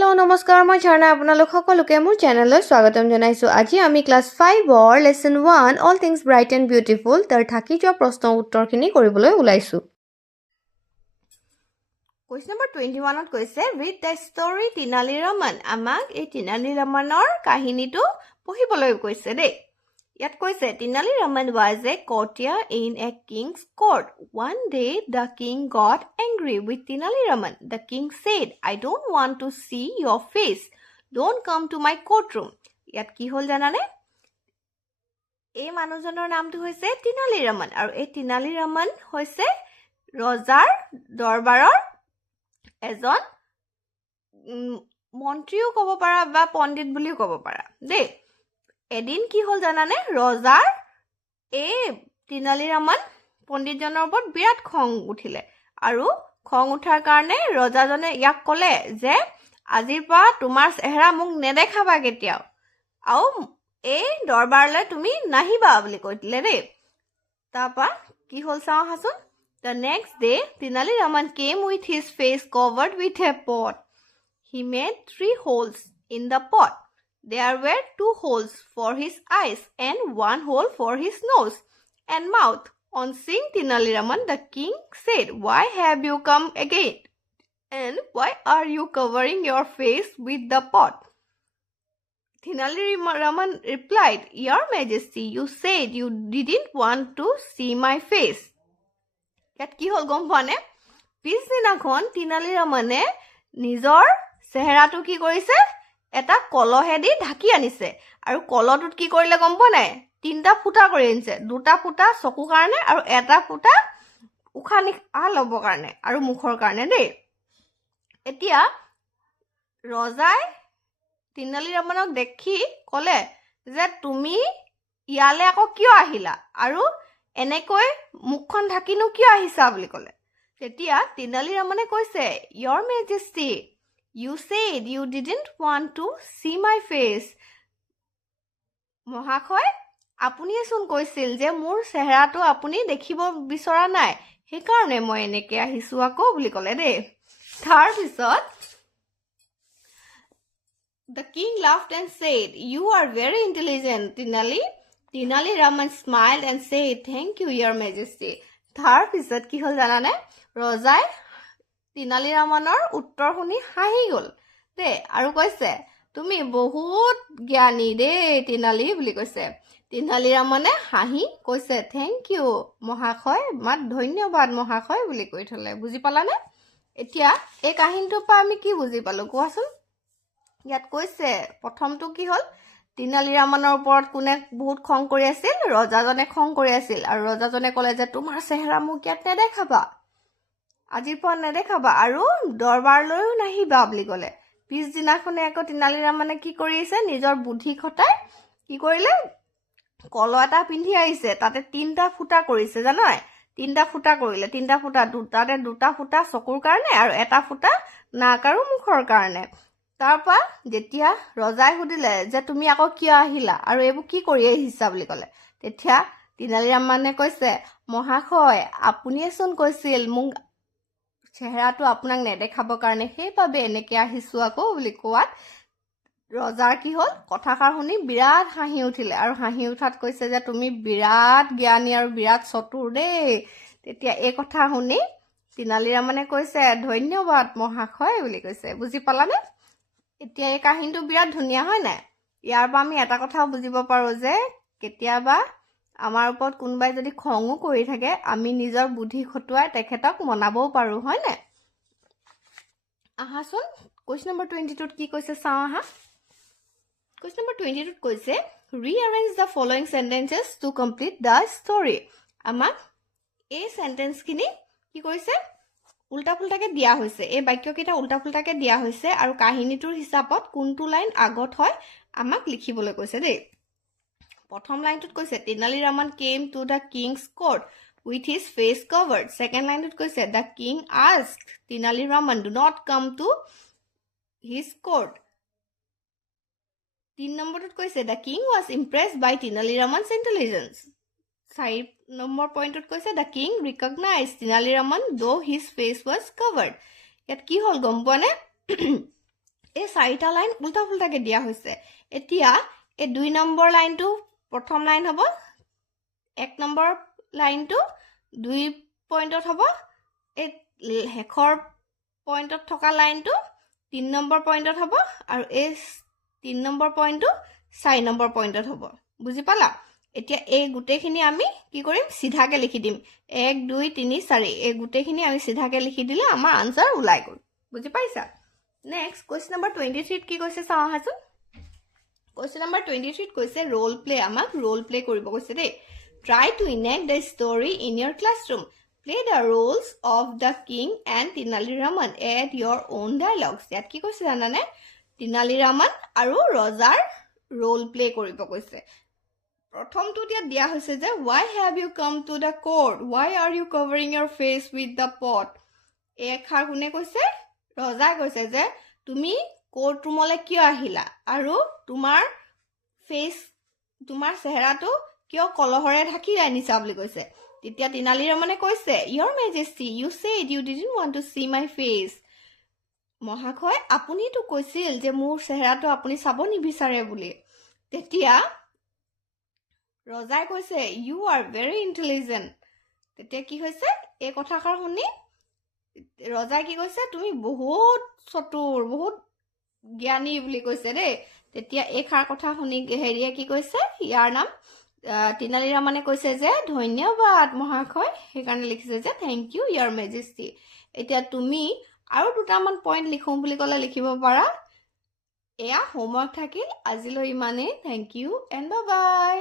Hello' নমস্কাৰ মই ঝৰ্ণা আপোনালোক সকলোকে মোৰ চেনেললৈ স্বাগতম জনাইছোঁ আজি আমি ক্লাছ 5ৰ lesson 1 all things bright and beautiful তাৰ থাকি যোৱা প্ৰশ্ন উত্তৰখিনি কৰিবলৈ ওলাইছোঁ কুৱেশ্যন নম্বৰ 21ত কৈছে ৰিড দ্য ষ্টৰী তিনালি ৰমন আমাক এই তিনালি ৰমনৰ কাহিনীটো পঢ়িবলৈ কৈছে দেই ইয়াত কৈছে তিনালি Raman was a courtier in a king's court. One day the king got angry with Tinali Raman. The king said, I don't want to see your face. Don't come to my courtroom. ইয়াত কি হল জানানে এই মানুহজনৰ নামটো হৈছে তিনালি ৰমন আৰু এই তিনালি ৰমন হৈছে ৰজাৰ দৰবাৰৰ এজন মন্ত্ৰীও ক'ব পাৰা বা পণ্ডিত বুলিও ক'ব পাৰা দেই এদিন কি হল জানানে ৰজাৰ এই তিনালি ৰমন পণ্ডিতজনৰ ওপৰত বিৰাট খং উঠিলে আৰু খং উঠাৰ কাৰণে ৰজাজনে ইয়াক ক'লে যে আজিৰ পৰা তোমাৰ চেহেৰা মোক নেদেখাবা কেতিয়াও আৰু এই দৰবাৰলৈ তুমি নাহিবা বুলি কৈ দিলে দেই তাৰপৰা কি হল চাওঁ হাচোন The next day, Tinali Raman came with his face covered with a pot. He made 3 holes in the pot. There were 2 holes for his eyes and 1 hole for his nose and mouth. On seeing Tinali Raman, the king said, Why have you come again? And why are you covering your face with the pot? Tinali Raman replied, Your Majesty, you said you didn't want to see my face. ইয়াত কি হল গম পোৱা নে পিছদিনাখন তিনালি ৰমনে নিজৰ চেহেৰাটো কি কৰিছে এটা কলহেদি ঢাকি আনিছে আৰু কলটোত কি কৰিলে গম পোৱা নাই 3টা ফুটা কৰি আনিছে 2টা ফুটা চকু কাৰণে আৰু এটা ফুটা উশাহ নিশাহ ল'ব কাৰণে আৰু মুখৰ কাৰণে দেই এতিয়া ৰজাই তিনালি ৰমনক দেখি ক'লে যে তুমি ইয়ালে আকৌ কিয় আহিলা আৰু এনেকৈ মুখখন ঢাকিনো কিয় আহিছা বুলি ক'লে তেতিয়া তিনালি ৰমনে কৈছে Your Majesty, you said you didn't want to see my face. মহাশয় আপুনিয়ে চোন কৈছিল যে মোৰ চেহেৰাটো আপুনি দেখিব বিচৰা নাই সেইকাৰণে মই এনেকৈ আহিছোঁ আকৌ বুলি ক'লে দেই তাৰ পিছত The king laughed and said, You are very intelligent, Tinali. Tinali Raman smiled and said, Thank you, Your Majesty. তাৰ পিছত কি হল জানানে ৰজাই তিনালি ৰমনৰ উত্তৰ শুনি হাঁহি গল দেই আৰু কৈছে তুমি বহুত জ্ঞানী দেই তিনালি বুলি কৈছে তিনালি ৰমনে হাঁহি কৈছে থেংক ইউ মহাশয় মাত ধন্যবাদ মহাশয় বুলি কৈ থলে বুজি পালানে এতিয়া এই কাহিনীটোৰ পৰা আমি কি বুজি পালো কোৱাচোন ইয়াত কৈছে প্ৰথমটো কি হল তিনালি ৰমনৰ ওপৰত কোনে বহুত খং কৰি আছিল ৰজাজনে খং কৰি আছিল আৰু ৰজাজনে ক'লে যে তোমাৰ চেহেৰা মোক ইয়াত নেদেখাবা আজিৰ পৰা নেদেখাবা আৰু দৰবাৰলৈও নাহিবা বুলি ক'লে পিছদিনাখনে আকৌ তিনালি ৰমনে কি কৰিছে নিজৰ বুদ্ধি খটাই কি কৰিলে কল এটা পিন্ধি আহিছে তাতে 3টা ফুটা কৰিছে জানাই 3টা ফুটা কৰিলে 3টা ফুটা তাতে 2টা ফুটা চকুৰ কাৰণে আৰু এটা ফুটা নাক আৰু মুখৰ কাৰণে তাৰপৰা যেতিয়া ৰজাই সুধিলে যে তুমি আকৌ কিয় আহিলা আৰু এইবোৰ কি কৰি আহিছা বুলি ক'লে তেতিয়া তিনালি ৰমনে কৈছে মহাশয় আপুনিয়ে চোন কৈছিল মোক চেহেৰাটো আপোনাক নেদেখাবৰ কাৰণে সেইবাবে এনেকৈ আহিছোঁ আকৌ বুলি কোৱাত ৰজাৰ কি হ'ল কথাষাৰ শুনি বিৰাট হাঁহি উঠিলে আৰু হাঁহি উঠাত কৈছে যে তুমি বিৰাট জ্ঞানী আৰু বিৰাট চতুৰ দেই তেতিয়া এই কথা শুনি তিনালি ৰমনে কৈছে ধন্যবাদ মহাশয় বুলি কৈছে বুজি পালানে এতিয়া এই কাহিনীটো বিৰাট ধুনীয়া হয় নাই ইয়াৰ পৰা আমি এটা কথাও বুজিব পাৰোঁ যে কেতিয়াবা আমাৰ ওপৰত কোনোবাই যদি খঙো কৰি থাকে আমি নিজৰ বুদ্ধি খটুৱাই তেখেতক মনাবও পাৰোঁ হয় নাই আহাচোন কুৱেশ্যন নম্বৰ 22ত কি কৈছে চাওঁ আহা কুৱেশ্যন নম্বৰ 22ত কৈছে rearrange the following sentences to complete the story আমাক এই সেন্টেন্সখিনি কি কৈছে উল্টা ফুল্টাকে দিয়া হৈছে এই বাক্যকেইটা উল্টা ফুল্টাকে দিয়া হৈছে আৰু কাহিনীটোৰ হিচাপত কোনটো লাইন আগত হয় আমাক লিখিবলৈ কৈছে দেই প্ৰথম লাইনটোত কৈছে তিনালি Raman came to the king's court with his face covered second লাইনটোত কৈছে the king asked Tinali Raman do not come to his court 3 নম্বৰটোত কৈছে the king was impressed by Tinali Raman's intelligence 4 number পইণ্টত কৈছে the king recognized Tinali Raman though his face was covered ইয়াত কি হল গম পোৱা নে এই 4টা লাইন উল্টা ফুল্টাকে দিয়া হৈছে এতিয়া এই 2 নম্বৰ লাইনটো প্ৰথম লাইন হ'ব 1 নম্বৰ লাইনটো 2 পইণ্টত হ'ব এই শেষৰ পইণ্টত থকা লাইনটো 3 নম্বৰ পইণ্টত হ'ব আৰু এই 3 নম্বৰ পইণ্টটো 4 নম্বৰ পইণ্টত হ'ব বুজি পালা এতিয়া এই গুটেখিনি আমি কি কৰিম সিধাকে লিখি দিম 1 2 3 4 এই গুটেখিনি আমি সিধাকে লিখি দিলে আমাৰ আনসাৰ ওলাই গ'ল বুজি পাইছা নেক্সট কোৱেশ্চন নম্বৰ 23 কি কৈছে চাও আহাচোন কোৱেশ্চন নম্বৰ 23 কৈছে ৰোল প্লে আমাক ৰোল প্লে কৰিব কৈছে দেই try to enact the story in your classroom play the roles of the king and Tenali Raman add your own dialogues ইয়াত কি কৈছে জানানে Tenali Raman আৰু ৰজাৰ ৰোল প্লে কৰিব কৈছে প্ৰথমটো দিয়া হৈছে যে why have you come to the court why are you covering your face with the pot এখাৰ গুণে কৈছে ৰজাই কৈছে যে তুমি কোৰ্ট ৰুমলৈ কিয় আহিলা আৰু তোমাৰ ফেস তোমাৰ চেহেৰাটো কিয় কলহৰে ঢাকি ৰাখিছা বুলি কৈছে তেতিয়া Tenali Ramane কৈছে your majesty you said you didn't want to see my face মহাশয় আপুনি তো কৈছিল যে মোৰ চেহেৰাটো আপুনি চাব নিবিচাৰে বুলি তেতিয়া ৰজাই কৈছে you are very intelligent তেতিয়া কি হৈছে এই কথাষাৰ শুনি ৰজাই কি কৈছে তুমি বহুত চতুৰ বহুত জ্ঞানী বুলি কৈছে দেই তেতিয়া এই খাৰ কথা শুনি হেৰিয়ে কি কৈছে ইয়াৰ নাম Tenali Ramane কৈছে যে ধন্যবাদ মহাশয় সেইকাৰণে লিখিছে যে thank you your majesty এতিয়া তুমি আৰু দুটামান পইণ্ট লিখোঁ বুলি ক'লে লিখিব পাৰা এয়া হোমৱৰ্ক থাকিল আজিলৈ ইমানেই thank you and bye bye